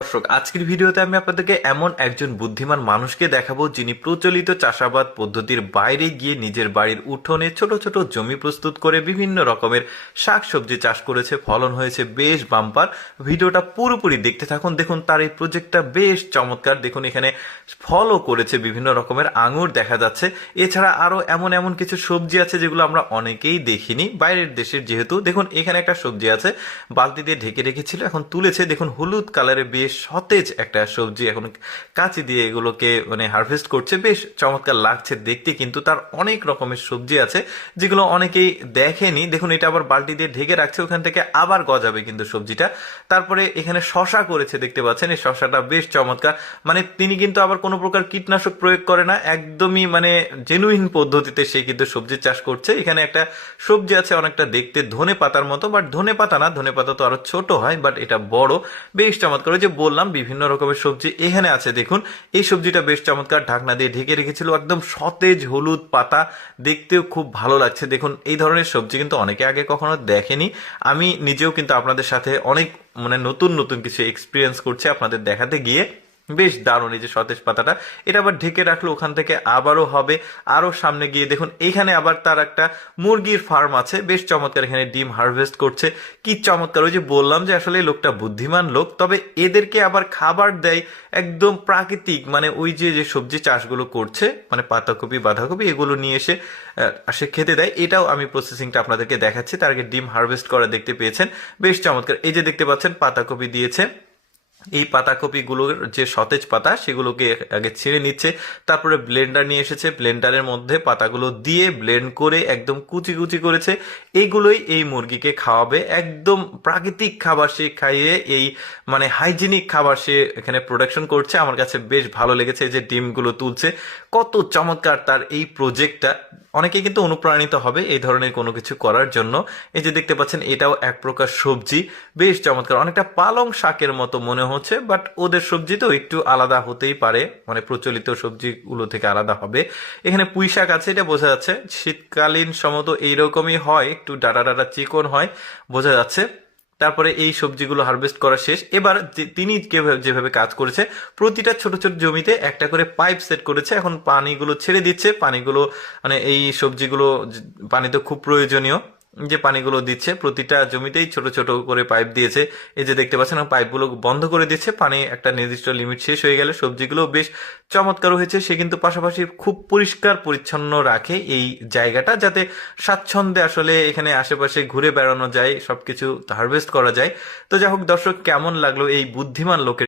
দর্শক, আজকের ভিডিওতে আমি আপনাদেরকে এমন একজন বুদ্ধিমান মানুষকে দেখাবো যিনি প্রচলিত চাষাবাদ পদ্ধতির বাইরে গিয়ে নিজের বাড়ির উঠোনে ছোট ছোট জমি প্রস্তুত করে বিভিন্ন রকমের শাকসবজি চাষ করেছে। ফলন হয়েছে বেশ বাম্পার। ভিডিওটা পুরোপুরি দেখতে থাকুন। দেখুন তার এই প্রজেক্টটা বেশ চমৎকার। দেখুন এখানে ফলও করেছে, বিভিন্ন রকমের আঙুর দেখা যাচ্ছে। এছাড়া আরো এমন এমন কিছু সবজি আছে যেগুলো আমরা অনেকেই দেখিনি, বাইরের দেশের যেহেতু। দেখুন এখানে একটা সবজি আছে, বালতি দিয়ে ঢেকে রেখেছিল, এখন তুলেছে। দেখুন হলুদ কালারের বেশ সতেজ একটা সবজি, এখন কাঁচি দিয়ে এগুলোকে হারভেস্ট করছে। বেশ চমৎকার লাগছে দেখতে। কিন্তু তার অনেক রকমের সবজি আছে যেগুলো অনেকেই দেখেনি। দেখুন এটা আবার বালতি দিয়ে ঢেকে রাখছে, ওখান থেকে আবার গজাবে কিন্তু সবজিটা। তারপরে এখানে শশা করেছে, দেখতে পাচ্ছেন এই শশাটা বেশ চমৎকার। তিনি কিন্তু আবার কোনো প্রকার কীটনাশক প্রয়োগ করে না, একদমই জেনুইন পদ্ধতিতে সে কিন্তু সবজি চাষ করছে। এখানে একটা সবজি আছে অনেকটা দেখতে ধনে পাতার মতো, বাট ধনে পাতা না, ধনে পাতা তো আরো ছোট হয়, বাট এটা বড়। বেশ চমৎকার। ওই যে বললাম বিভিন্ন রকমের সবজি এখানে আছে। দেখুন এই সবজিটা বেশ চমৎকার, ঢাকনা দিয়ে ঢেকে রেখেছিল, একদম সতেজ হলুদ পাতা, দেখতেও খুব ভালো লাগছে। দেখুন এই ধরনের সবজি কিন্তু অনেকে আগে কখনো দেখেনি। আমি নিজেও কিন্তু আপনাদের সাথে অনেক নতুন নতুন কিছু এক্সপিরিয়েন্স করছি আপনাদের দেখাতে গিয়ে। বেশ দারুণ এই যে সতেজ পাতাটা, এটা আবার ঢেকে রাখলো, ওখান থেকে আবারও হবে। আরো সামনে গিয়ে দেখুন এখানে আবার তার একটা মুরগির ফার্ম আছে, বেশ চমৎকার। এখানে ডিম হারভেস্ট করছে, কি চমৎকার। ওই যে বললাম যে আসলে এই লোকটা বুদ্ধিমান লোক, তবে এদেরকে আবার খাবার দেয় একদম প্রাকৃতিক। ওই যে যে সবজি চাষগুলো করছে, পাতাকপি বাঁধাকপি এগুলো নিয়ে এসে সে খেতে দেয়। এটাও আমি প্রসেসিংটা আপনাদেরকে দেখাচ্ছি। তার আগে ডিম হারভেস্ট করা দেখতে পেয়েছেন, বেশ চমৎকার। এই যে দেখতে পাচ্ছেন পাতাকপি দিয়েছে। এই পাতাকপিগুলোর যে সতেজ পাতা সেগুলোকে আগে ছিঁড়ে নিচ্ছে, তারপরে ব্লেন্ডার নিয়ে এসেছে, ব্লেন্ডারের মধ্যে পাতাগুলো দিয়ে ব্লেন্ড করে একদম কুচি কুচি করেছে। এইগুলোই এই মুরগিকে খাওয়াবে, একদম প্রাকৃতিক খাবার সে খাইয়ে এই হাইজিনিক খাবার সে এখানে প্রোডাকশন করছে। আমার কাছে বেশ ভালো লেগেছে যে ডিমগুলো তুলছে, কত চমৎকার তার এই প্রজেক্টটা। অনেকে কিন্তু অনুপ্রাণিত হবে এই ধরনের কোনো কিছু করার জন্য। এই যে দেখতে পাচ্ছেন এটাও এক প্রকার সবজি, বেশ চমৎকার, অনেকটা পালং শাকের মতো মনে হচ্ছে, বাট ওদের সবজি তো একটু আলাদা হতেই পারে, প্রচলিত সবজিগুলো থেকে আলাদা হবে। এখানে পুঁই শাক আছে, এটা বোঝা যাচ্ছে শীতকালীন সম্ভবত এইরকমই হয়, একটু ডাটা ডাটা চিকন হয়, বোঝা যাচ্ছে। তারপরে এই সবজিগুলো হারভেস্ট করা শেষ। এবার তিনি যেভাবে কাজ করেছে, প্রতিটা ছোট ছোট জমিতে একটা করে পাইপ সেট করেছে, এখন পানিগুলো ছেড়ে দিচ্ছে। পানিগুলো এই সবজিগুলো পানি তো খুব প্রয়োজনীয়, যে পানিগুলো দিচ্ছে প্রতিটা জমিতেই ছোট ছোট করে পাইপ দিয়েছে। এই যে দেখতে পাচ্ছেন পাইপগুলো বন্ধ করে দিচ্ছে, পানি একটা নির্দিষ্ট লিমিট শেষ হয়ে গেলে। সবজিগুলো বেশ চমৎকার হয়েছে। সে কিন্তু পাশাপাশি খুব পরিষ্কার পরিচ্ছন্ন রাখে এই জায়গাটা, যাতে স্বাচ্ছন্দ্যে আসলে এখানে আশেপাশে ঘুরে বেড়ানো যায়, সবকিছু হারভেস্ট করা যায়। তো যাই হোক দর্শক, কেমন লাগলো এই বুদ্ধিমান লোকের